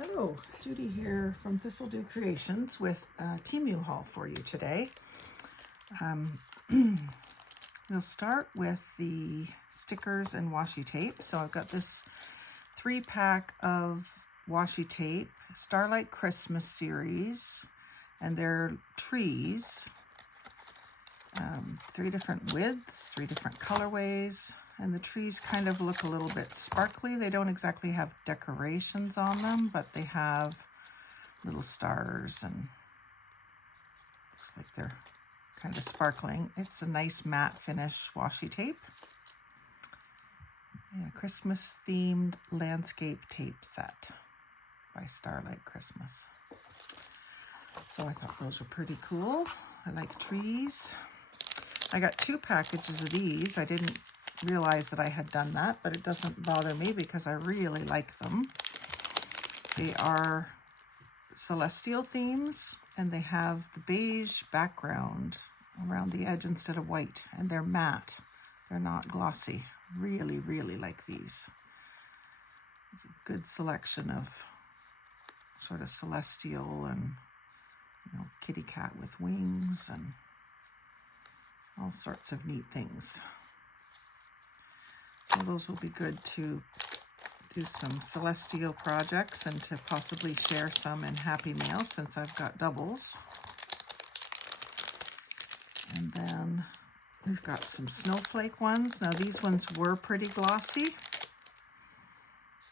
Hello, Judy here from Thistledew Creations with a Temu haul for you today. We'll start with the stickers and washi tape. So I've got this 3-pack of washi tape, Starlight Christmas series, and they're trees. 3 different widths, 3 different colorways. And the trees kind of look a little bit sparkly. They don't exactly have decorations on them, but they have little stars and looks like they're kind of sparkling. It's a nice matte finish washi tape. Yeah, Christmas themed landscape tape set by Starlight Christmas. So I thought those were pretty cool. I like trees. I got 2 packages of these. I didn't realize that I had done that, but it doesn't bother me because I really like them. They are celestial themes, and they have the beige background around the edge instead of white, and they're matte. They're not glossy. Really, really like these. It's a good selection of sort of celestial and, you know, kitty cat with wings and all sorts of neat things. So those will be good to do some celestial projects and to possibly share some in Happy Mail since I've got doubles. And then we've got some snowflake ones. Now these ones were pretty glossy.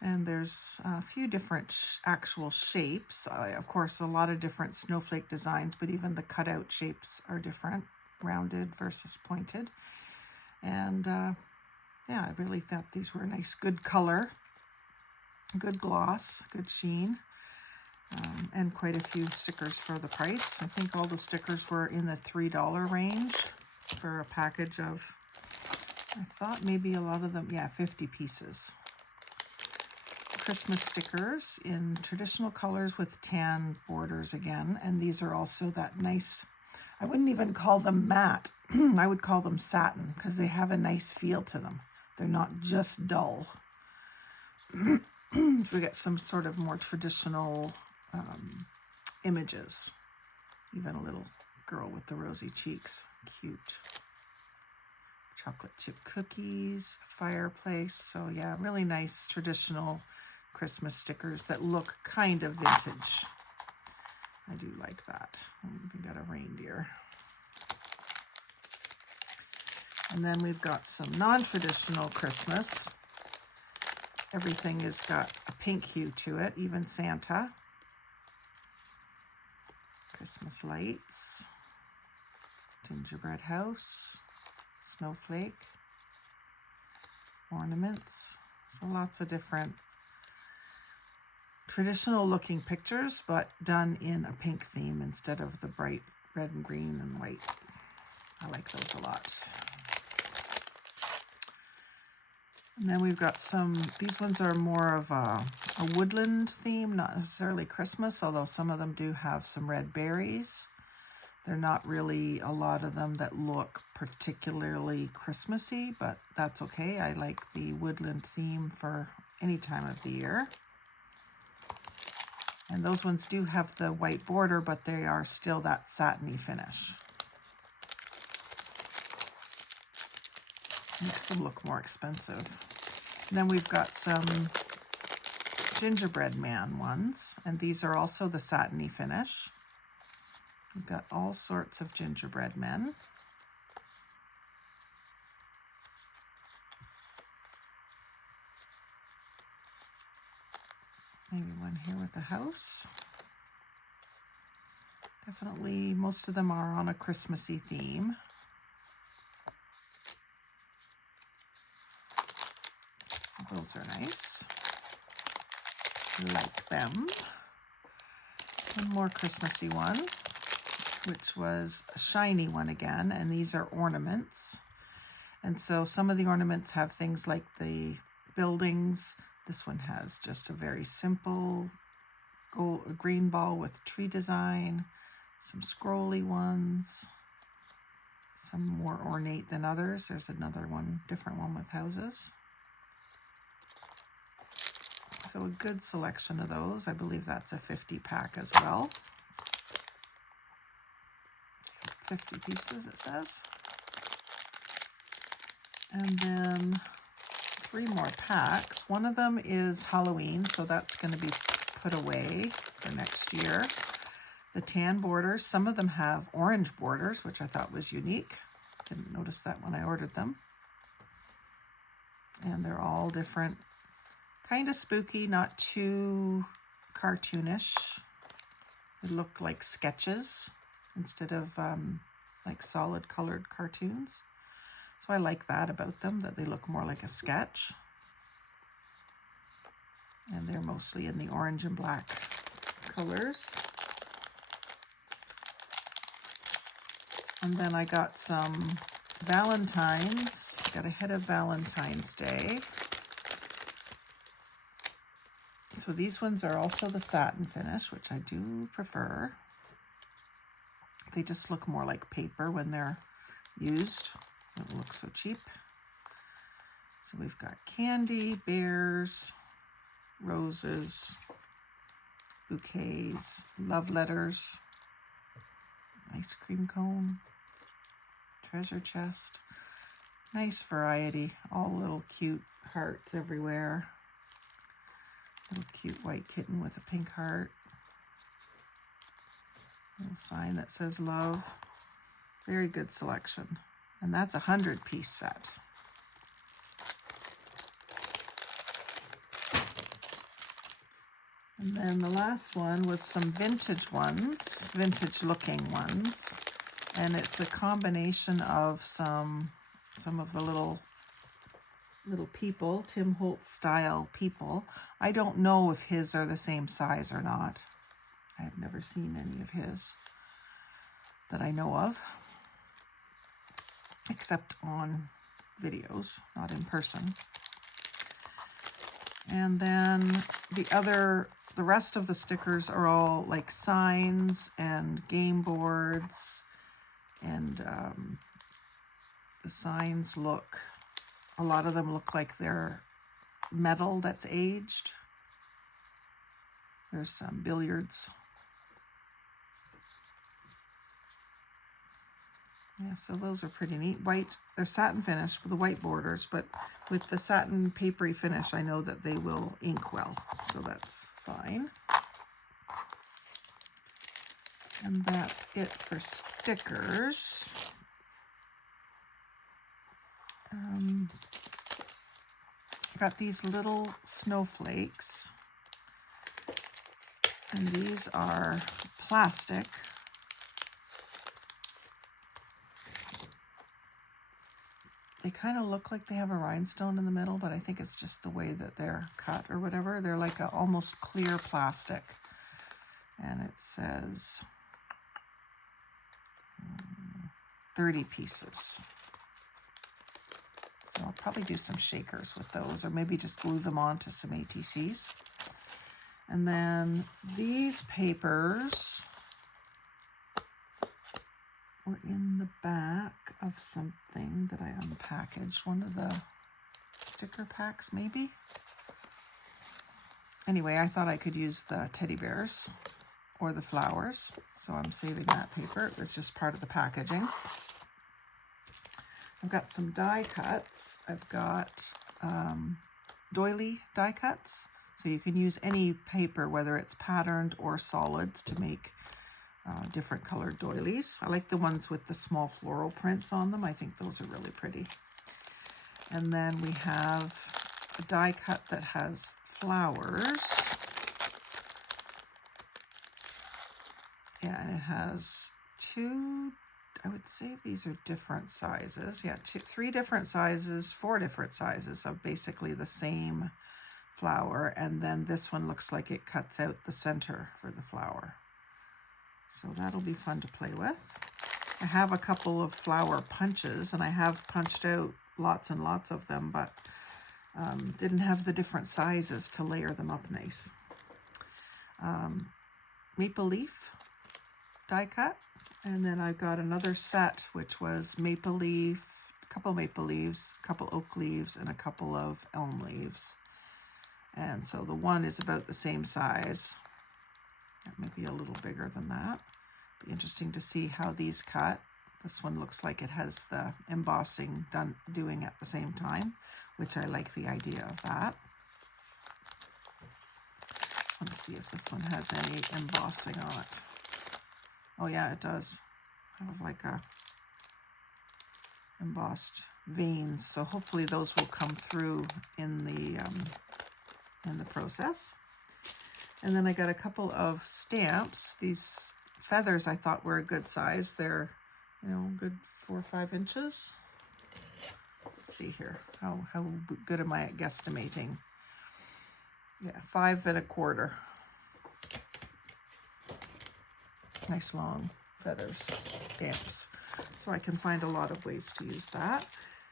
And there's a few different actual shapes. Of course, a lot of different snowflake designs, but even the cutout shapes are different, rounded versus pointed. And yeah, I really thought these were a nice, good color, good gloss, good sheen, and quite a few stickers for the price. I think all the stickers were in the $3 range for a package of, I thought maybe a lot of them, yeah, 50 pieces. Christmas stickers in traditional colors with tan borders again, and these are also that nice, I wouldn't even call them matte, I would call them satin because they have a nice feel to them. They're not just dull. We get some sort of more traditional images. Even a little girl with the rosy cheeks. Cute. Chocolate chip cookies, fireplace. So yeah, really nice traditional Christmas stickers that look kind of vintage. I do like that. We got a reindeer. And then we've got some non-traditional Christmas. Everything has got a pink hue to it, even Santa. Christmas lights, gingerbread house, snowflake, ornaments. So lots of different traditional looking pictures, but done in a pink theme instead of the bright red and green and white. I like those a lot. And then we've got these ones are more of a woodland theme, not necessarily Christmas, although some of them do have some red berries. They're not really a lot of them that look particularly Christmassy, but that's okay. I like the woodland theme for any time of the year. And those ones do have the white border, but they are still that satiny finish. Makes them look more expensive. And then we've got some gingerbread man ones, and these are also the satiny finish. We've got all sorts of gingerbread men. Maybe one here with a house. Definitely, most of them are on a Christmassy theme. Those are nice. Like them. One more Christmassy one, which was a shiny one again, and these are ornaments. And so some of the ornaments have things like the buildings. This one has just a very simple green ball with tree design, some scrolly ones, some more ornate than others. There's another one, different one with houses. So a good selection of those. I believe that's a 50 pack as well. 50 pieces, it says. And then 3 more packs. One of them is Halloween, so that's going to be put away for next year. The tan borders, some of them have orange borders, which I thought was unique. Didn't notice that when I ordered them. And they're all different, kind of spooky, not too cartoonish. They look like sketches instead of like solid colored cartoons. So I like that about them, that they look more like a sketch. And they're mostly in the orange and black colors. And then I got some Valentine's, got ahead of Valentine's Day. So these ones are also the satin finish, which I do prefer. They just look more like paper when they're used. It looks so cheap. So we've got candy, bears, roses, bouquets, love letters, ice cream cone, treasure chest. Nice variety, all little cute hearts everywhere. Little cute white kitten with a pink heart. Little sign that says love. Very good selection. And that's a 100-piece set. And then the last one was some vintage ones, vintage looking ones. And it's a combination of some of the little people, Tim Holtz style people. I don't know if his are the same size or not. I have never seen any of his that I know of, except on videos, not in person. And then the rest of the stickers are all like signs and game boards, and the signs look, a lot of them look like they're metal that's aged. There's some billiards. Yeah, so those are pretty neat. White, they're satin finish with the white borders, but with the satin papery finish, I know that they will ink well, so that's fine. And that's it for stickers. I got these little snowflakes, and these are plastic. They kind of look like they have a rhinestone in the middle, but I think it's just the way that they're cut or whatever. They're like a almost clear plastic. And it says 30 pieces. So I'll probably do some shakers with those, or maybe just glue them onto some ATCs. And then these papers were in the back of something that I unpackaged. One of the sticker packs, maybe? Anyway, I thought I could use the teddy bears or the flowers, so I'm saving that paper. It was just part of the packaging. I've got some die cuts. I've got doily die cuts. So you can use any paper, whether it's patterned or solids, to make different colored doilies. I like the ones with the small floral prints on them. I think those are really pretty. And then we have a die cut that has flowers. Yeah, and it has two, I would say these are different sizes. Yeah, 3 different sizes, 4 different sizes of basically the same flower. And then this one looks like it cuts out the center for the flower. So that'll be fun to play with. I have a couple of flower punches, and I have punched out lots and lots of them, but didn't have the different sizes to layer them up nice. Maple leaf die cut, and then I've got another set which was maple leaf, a couple maple leaves, a couple oak leaves, and a couple of elm leaves. And so the one is about the same size, maybe a little bigger than that. Be interesting to see how these cut. This one looks like it has the embossing doing at the same time, which I like the idea of that. Let's see if this one has any embossing on it. Oh yeah, it does. Kind of like a embossed veins. So hopefully those will come through in the process. And then I got a couple of stamps. These feathers I thought were a good size. They're, you know, good 4 or 5 inches. Let's see here. How good am I at guesstimating? Yeah, 5 1/4. Nice long feathers, stamps. So I can find a lot of ways to use that.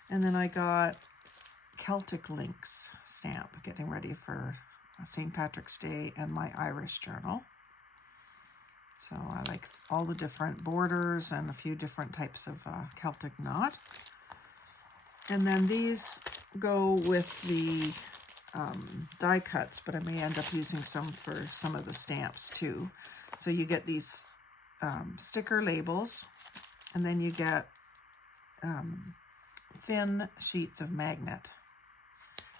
And then I got Celtic Links stamp, getting ready for St. Patrick's Day and my Irish journal. So I like all the different borders and a few different types of Celtic knot. And then these go with the die cuts, but I may end up using some for some of the stamps too. So you get these sticker labels, and then you get thin sheets of magnet,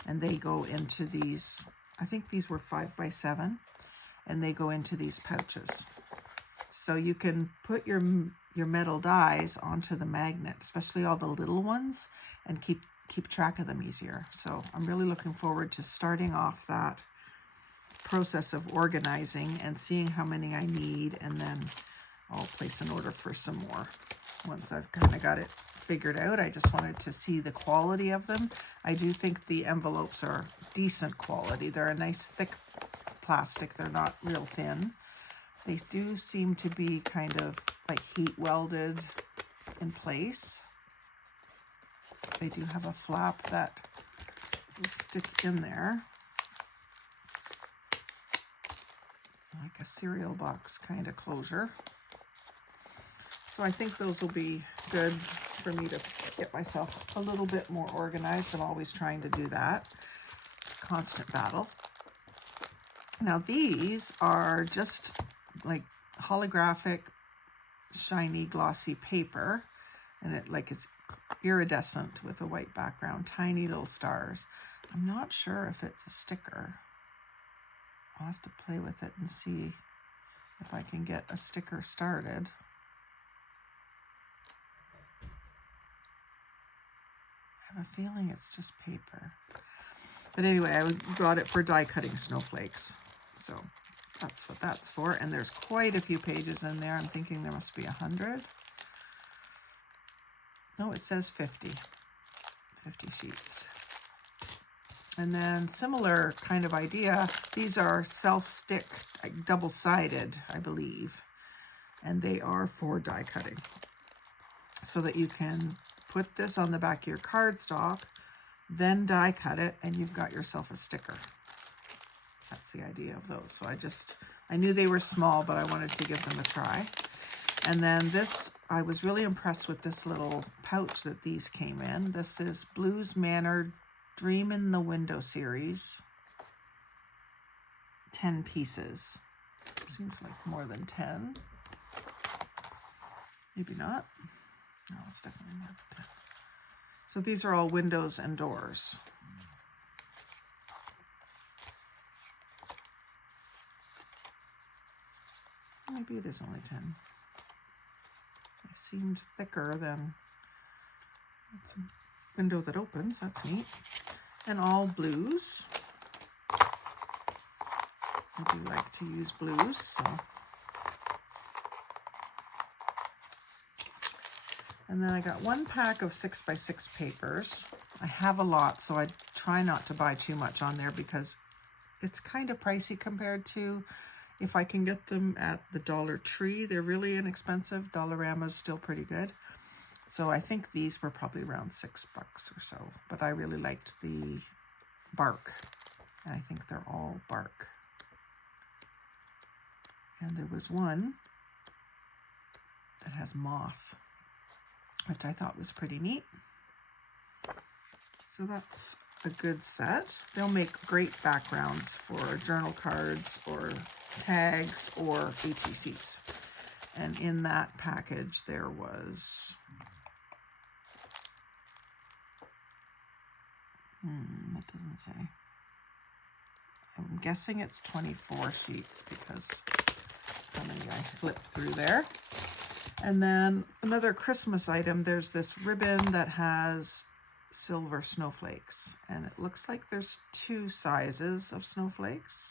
and they go into these, I think these were 5 by 7, and they go into these pouches. So you can put your metal dies onto the magnet, especially all the little ones, and keep track of them easier. So I'm really looking forward to starting off that process of organizing and seeing how many I need, and then I'll place an order for some more. Once I've kind of got it figured out, I just wanted to see the quality of them. I do think the envelopes are decent quality. They're a nice thick plastic. They're not real thin. They do seem to be kind of like heat welded in place. They do have a flap that will stick in there, like a cereal box kind of closure. So I think those will be good for me to get myself a little bit more organized. I'm always trying to do that. Constant battle. Now these are just like holographic, shiny, glossy paper, and it like is iridescent with a white background, tiny little stars. I'm not sure if it's a sticker. I'll have to play with it and see if I can get a sticker started. I have a feeling it's just paper. But anyway, I got it for die cutting snowflakes. So that's what that's for. And there's quite a few pages in there. I'm thinking there must be 100. No, it says 50. 50 sheets. And then similar kind of idea. These are self-stick, like double-sided, I believe. And they are for die cutting. So that you can put this on the back of your cardstock, then die cut it, and you've got yourself a sticker. That's the idea of those. So I knew they were small, but I wanted to give them a try. And then this, I was really impressed with this little pouch that these came in. This is Blues Manor Dream in the Window series. 10 pieces. Seems like more than 10. Maybe not. No, it's definitely more than 10. So these are all windows and doors. Maybe it is only 10. It seemed thicker than, it's a window that opens, that's neat. And all blues. I do like to use blues, so. And then I got one pack of 6 by 6 papers. I have a lot, so I try not to buy too much on there because it's kind of pricey compared to if I can get them at the Dollar Tree. They're really inexpensive. Dollarama's still pretty good. So I think these were probably around $6 or so. But I really liked the bark. And I think they're all bark. And there was one that has moss, which I thought was pretty neat. So that's a good set. They'll make great backgrounds for journal cards or tags or ATCs. And in that package there was it doesn't say. I'm guessing it's 24 sheets because how many I flipped through there. And then another Christmas item, there's this ribbon that has silver snowflakes. And it looks like there's 2 sizes of snowflakes.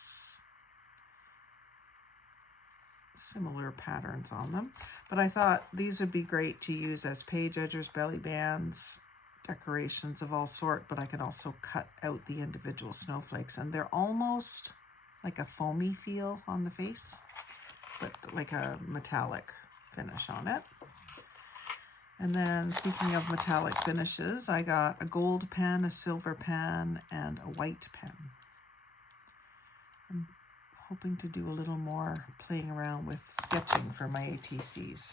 Similar patterns on them. But I thought these would be great to use as page edgers, belly bands, decorations of all sort, but I can also cut out the individual snowflakes, and they're almost like a foamy feel on the face, but like a metallic finish on it. And then speaking of metallic finishes, I got a gold pen, a silver pen, and a white pen. I'm hoping to do a little more playing around with sketching for my ATCs.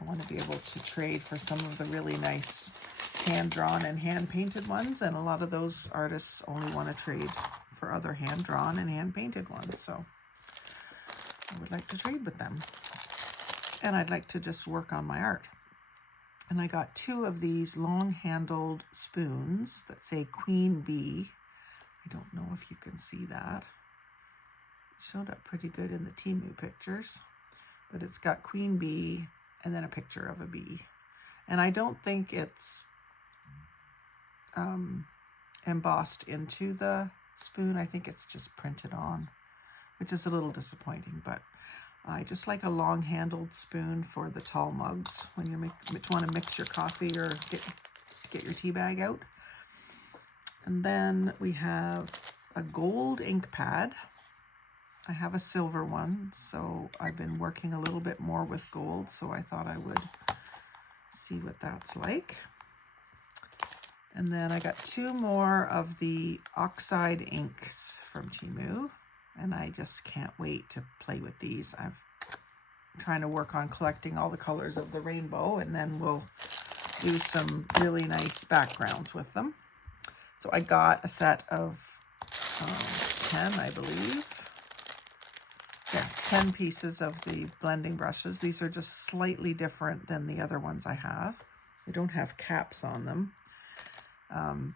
I want to be able to trade for some of the really nice hand-drawn and hand-painted ones, and a lot of those artists only want to trade for other hand-drawn and hand-painted ones, so I would like to trade with them. And I'd like to just work on my art. And I got 2 of these long-handled spoons that say Queen Bee. I don't know if you can see that. It showed up pretty good in the Temu pictures, but it's got Queen Bee and then a picture of a bee. And I don't think it's embossed into the spoon. I think it's just printed on, which is a little disappointing, but I just like a long-handled spoon for the tall mugs when you want to mix your coffee or get your tea bag out. And then we have a gold ink pad. I have a silver one, so I've been working a little bit more with gold, so I thought I would see what that's like. And then I got 2 more of the oxide inks from Temu, and I just can't wait to play with these. I'm trying to work on collecting all the colors of the rainbow, and then we'll do some really nice backgrounds with them. So I got a set of 10, I believe. Yeah, 10 pieces of the blending brushes. These are just slightly different than the other ones I have. They don't have caps on them,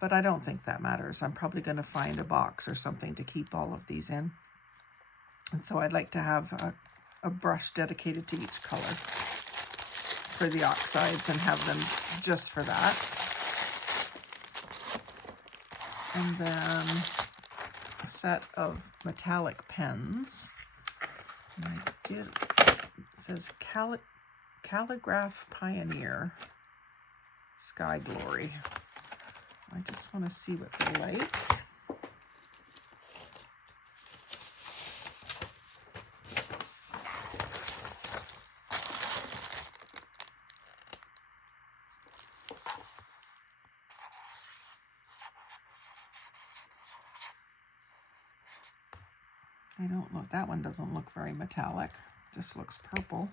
but I don't think that matters. I'm probably going to find a box or something to keep all of these in. And so I'd like to have a brush dedicated to each color for the oxides and have them just for that. And then a set of metallic pens. And it says Calligraph Pioneer Sky Glory. I just want to see what they're like. They don't look, that one doesn't look very metallic, just looks purple.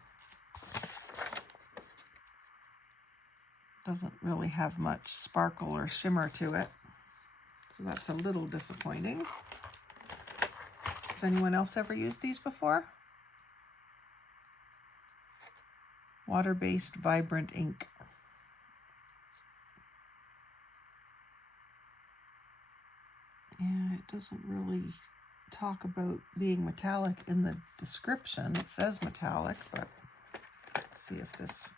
Doesn't really have much sparkle or shimmer to it, so that's a little disappointing. Has anyone else ever used these before? Water-based vibrant ink. Yeah, it doesn't really talk about being metallic in the description. It says metallic, but let's see if this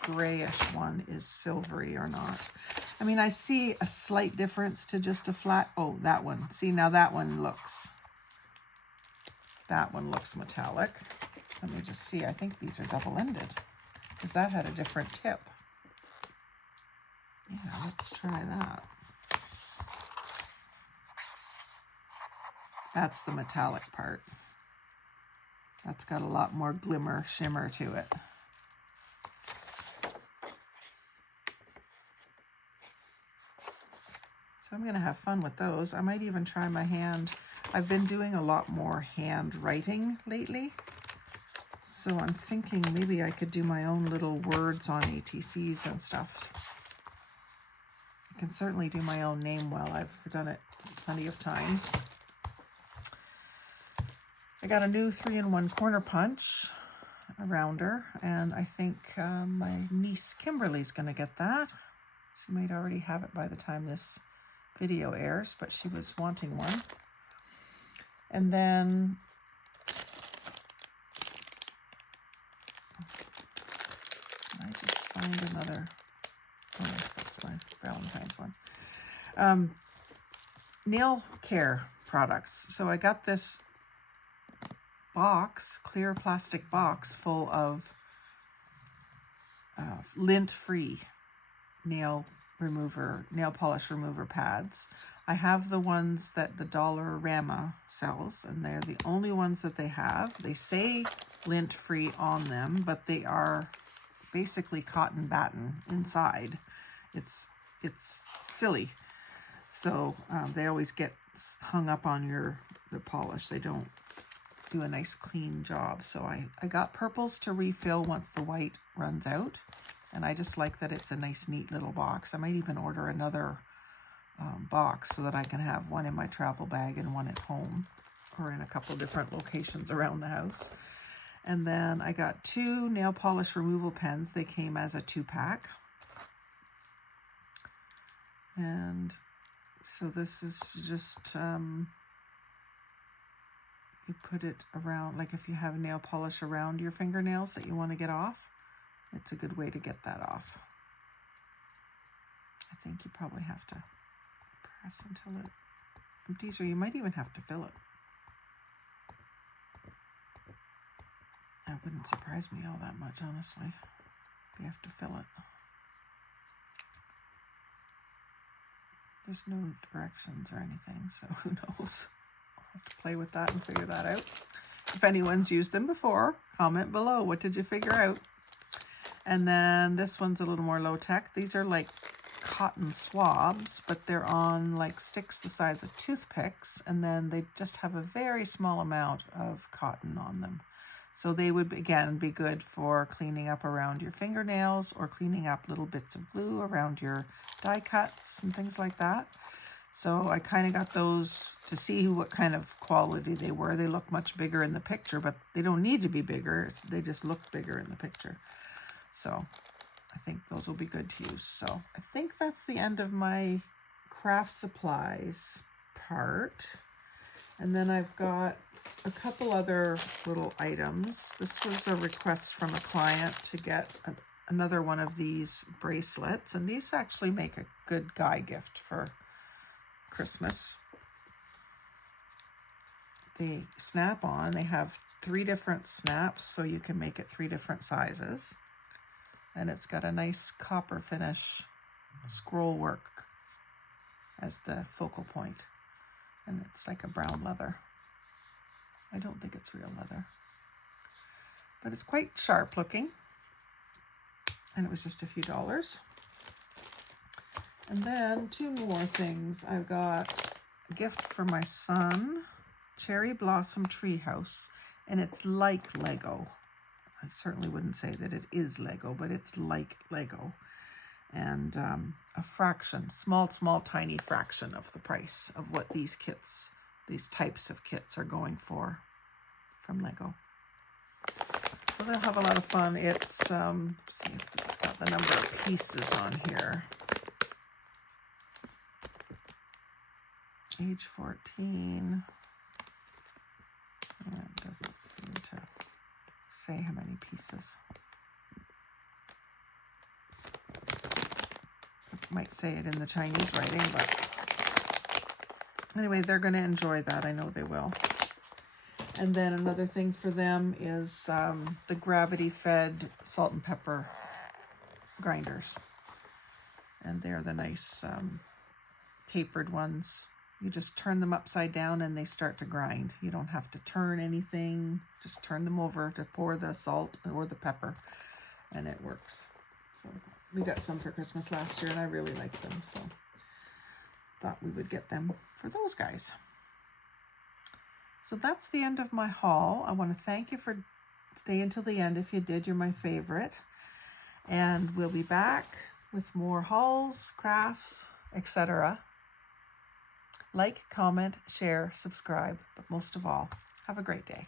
grayish one is silvery or not. I mean, I see a slight difference to just a flat, oh, that one. See, now that one looks metallic. Let me just see, I think these are double-ended because that had a different tip. Yeah, let's try that. That's the metallic part. That's got a lot more glimmer, shimmer to it. So I'm going to have fun with those. I might even try my hand. I've been doing a lot more handwriting lately. So I'm thinking maybe I could do my own little words on ATCs and stuff. can certainly do my own name well. I've done it plenty of times. I got a new 3-in-1 corner punch, a rounder, and I think my niece Kimberly's going to get that. She might already have it by the time this video airs, but she was wanting one. And then I just find another, oh, that's my Valentine's ones. Nail care products. So I got this box, clear plastic box full of lint-free nail polish remover pads. I have the ones that the Dollarama sells, and they're the only ones that they have. They say lint-free on them, but they are basically cotton batten inside. It's silly. So they always get hung up on the polish. They don't do a nice clean job. So I got purples to refill once the white runs out. And I just like that it's a nice, neat little box. I might even order another box so that I can have one in my travel bag and one at home, or in a couple different locations around the house. And then I got 2 nail polish removal pens. They came as a 2-pack. And so this is just, you put it around, like if you have nail polish around your fingernails that you want to get off, it's a good way to get that off. I think you probably have to press until it empties, or you might even have to fill it. That wouldn't surprise me all that much, honestly, if you have to fill it. There's no directions or anything, so who knows? I'll have to play with that and figure that out. If anyone's used them before, comment below. What did you figure out? And then this one's a little more low-tech. These are like cotton swabs, but they're on like sticks the size of toothpicks, and then they just have a very small amount of cotton on them. So they would, again, be good for cleaning up around your fingernails, or cleaning up little bits of glue around your die cuts and things like that. So I kind of got those to see what kind of quality they were. They look much bigger in the picture, but they don't need to be bigger. They just look bigger in the picture. So I think those will be good to use. So I think that's the end of my craft supplies part. And then I've got a couple other little items. This was a request from a client to get another one of these bracelets. And these actually make a good guy gift for Christmas. They snap on. They have 3 different snaps, so you can make it 3 different sizes. And it's got a nice copper finish scroll work as the focal point. And it's like a brown leather. I don't think it's real leather, but it's quite sharp looking. And it was just a few dollars. And then 2 more things. I've got a gift for my son, Cherry Blossom Treehouse, and it's like Lego. I certainly wouldn't say that it is Lego, but it's like Lego. And a fraction, small, tiny fraction of the price of what these kits, these types of kits are going for from Lego. So they'll have a lot of fun. It's, see if it's got the number of pieces on here. Age 14. It doesn't seem to say how many pieces. It might say it in the Chinese writing, but anyway, they're going to enjoy that. I know they will. And then another thing for them is the gravity-fed salt and pepper grinders. And they're the nice tapered ones. You just turn them upside down and they start to grind. You don't have to turn anything. Just turn them over to pour the salt or the pepper, and it works. So we got some for Christmas last year, and I really liked them. So thought we would get them for those guys. So that's the end of my haul. I want to thank you for staying until the end. If you did, you're my favorite. And we'll be back with more hauls, crafts, etc. Like, comment, share, subscribe, but most of all, have a great day.